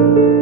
thank you